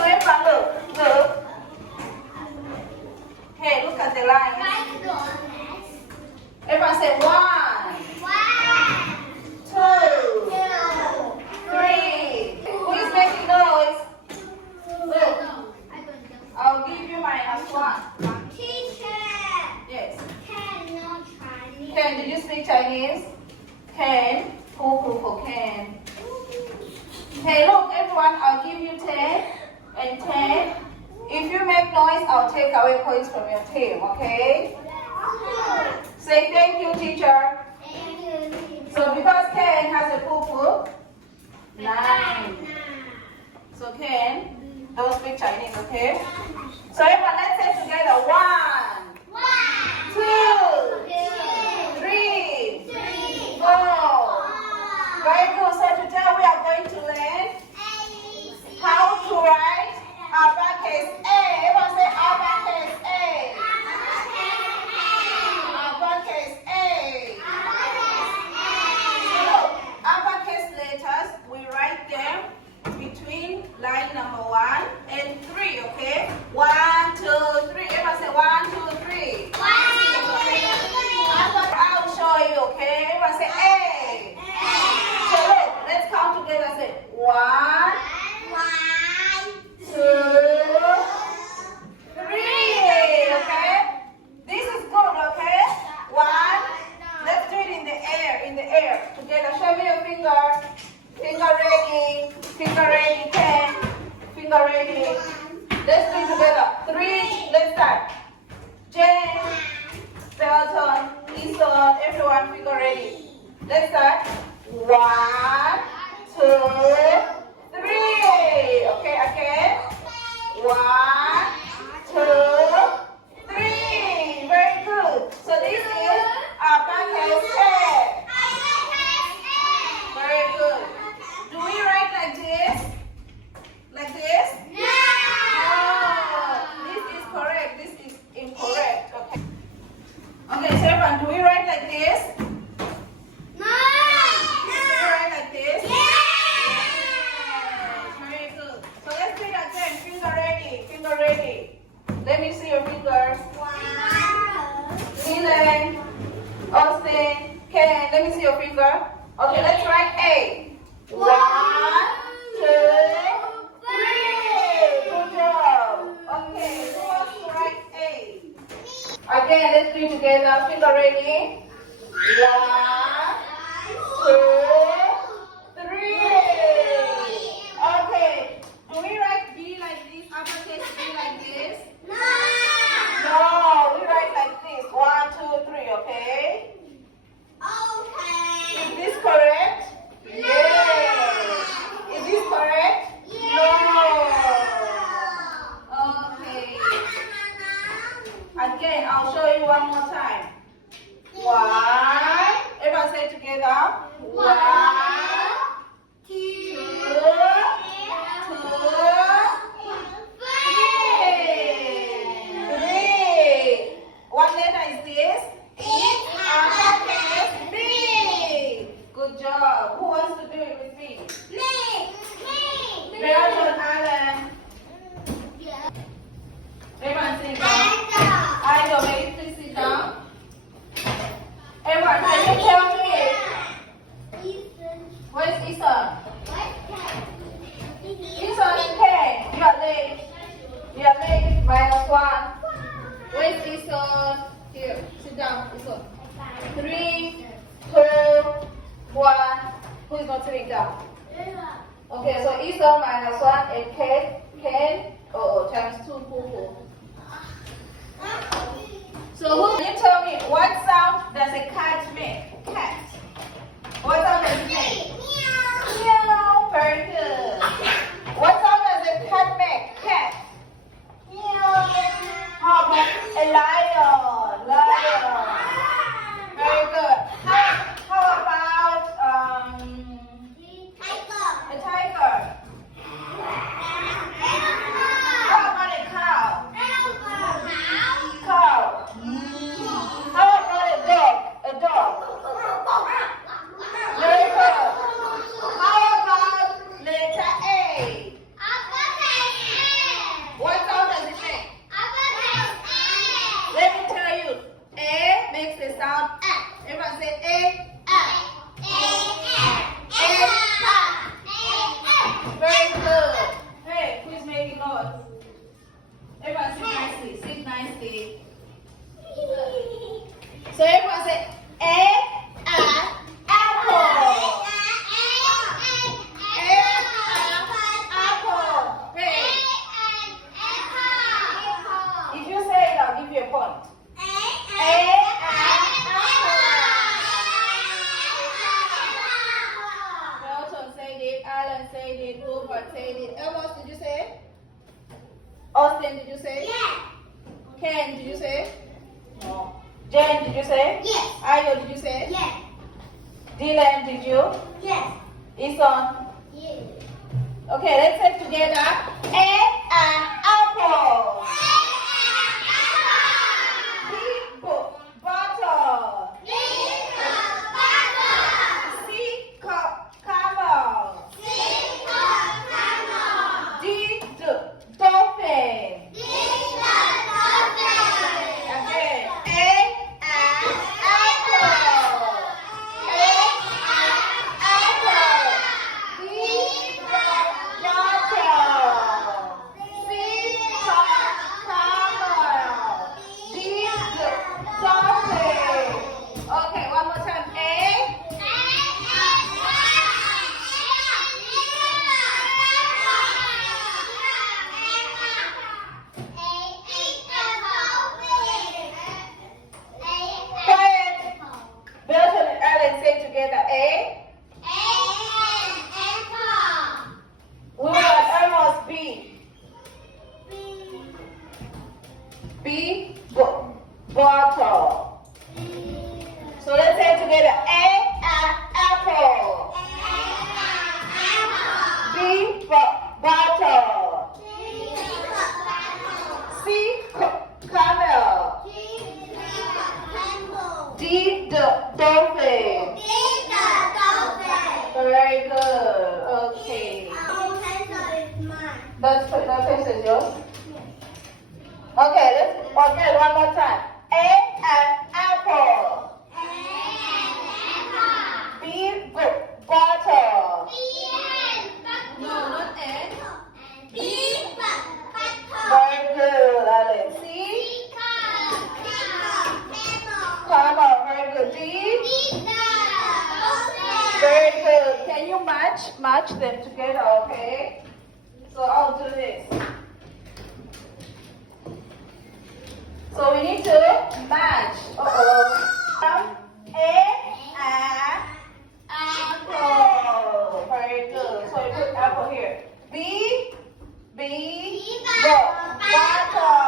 So everyone look. Okay, look at the line. Everyone say 1, 2, 3. Who is making noise? Look. I'll give you -1. Teacher. Yes. Can not Chinese. Ken, did you speak Chinese? Ken. Cool, Ken. Hey, look, everyone, I'll give you 10 and 10. If you make noise, I'll take away points from your team, okay? Say thank you, teacher. Thank you, teacher. So because Ken has a poo-poo, 9. So Ken, don't speak Chinese, okay? So everyone, let's say together. 1, 2, 3, 4. Very good. So today we are going to learn how to write uppercase A. Everyone say uppercase A. Uppercase A. So uppercase letters, we write them between line number 1 and 3, okay? 1, 2, 3. Everyone say 1, 2, 3. I'll show you, okay? Everyone say A. So look, let's count together. Say 1, 2, 3. Okay? This is good, okay? 1. Let's do it in the air. Together. Show me your finger. Finger ready. 10. Finger ready. Let's do it together. 3. Let's start. Jane, Belton, Easton, everyone, finger ready. Let's start. 1, 2, 3. Okay, again. 1, 2, 3. Very good. So this is uppercase A. Very good. Do we write like this? Like this? No. This is correct. This is incorrect. Okay. Okay, so everyone, do we write like this? Do we write like this? Yes. Very good. So let's do it again. Finger ready. Let me see your fingers. Dylan, Austin, Ken, let me see your finger. Okay, let's write A. 1, 2, 3. Good job. Okay, who wants to write A? Again, let's do it together. Finger ready. 1, 2, 3. Okay. Do we write B like this? Uppercase B like this? No, we write like this. 1, 2, 3. Okay. Is this correct? Yes. Is this correct? No. Okay. Again, I'll show you one more time. 1. Everyone say it together. 1, 2, 3. What letter is this? Uppercase B. Good job. Who wants to do it with me? Belton, Alan. Everyone sit down. Idol, may you please sit down? Everyone, can you tell me? Where's Ethan? Ethan is 10. You are late. -1. Where's Ethan? Here, sit down. Ethan. 3, 2, 1. Who is not sitting down? Okay, so Ethan -1 and Ken. Times 2. So who can you tell me what sound does a cat make? Cat. What sound does it make? Meow. Very good. What sound does a cat make? Cat. Meow. How about a lion? Very good. How about a tiger? How about a cow? How about a dog? Very good. Ellen said it. Wilbert said it. Elmos, did you say? Austin, did you say? Yes. Ken, did you say? No. Jen, did you say? Yes. Ayo, did you say? Yes. Dylan, did you? Yes. Ison? Yes. Okay, let's say together. Apple. B, bottle. C, camel. D, dolphin. Again. Okay, one more time. Quiet. Belton and Ellen say together. We will almost B. B, bottle. So let's say together. Apple. B, bottle. C, camel. D, dolphin. Very good. Okay. That face is yours? Okay, one more time. Apple. B, bottle. No, not N. Very good, Alex. C, camel. Very good. D, very good. Can you match them together, okay? So I'll do this. So we need to match. Apple. Very good. So we put apple here. B, bottle.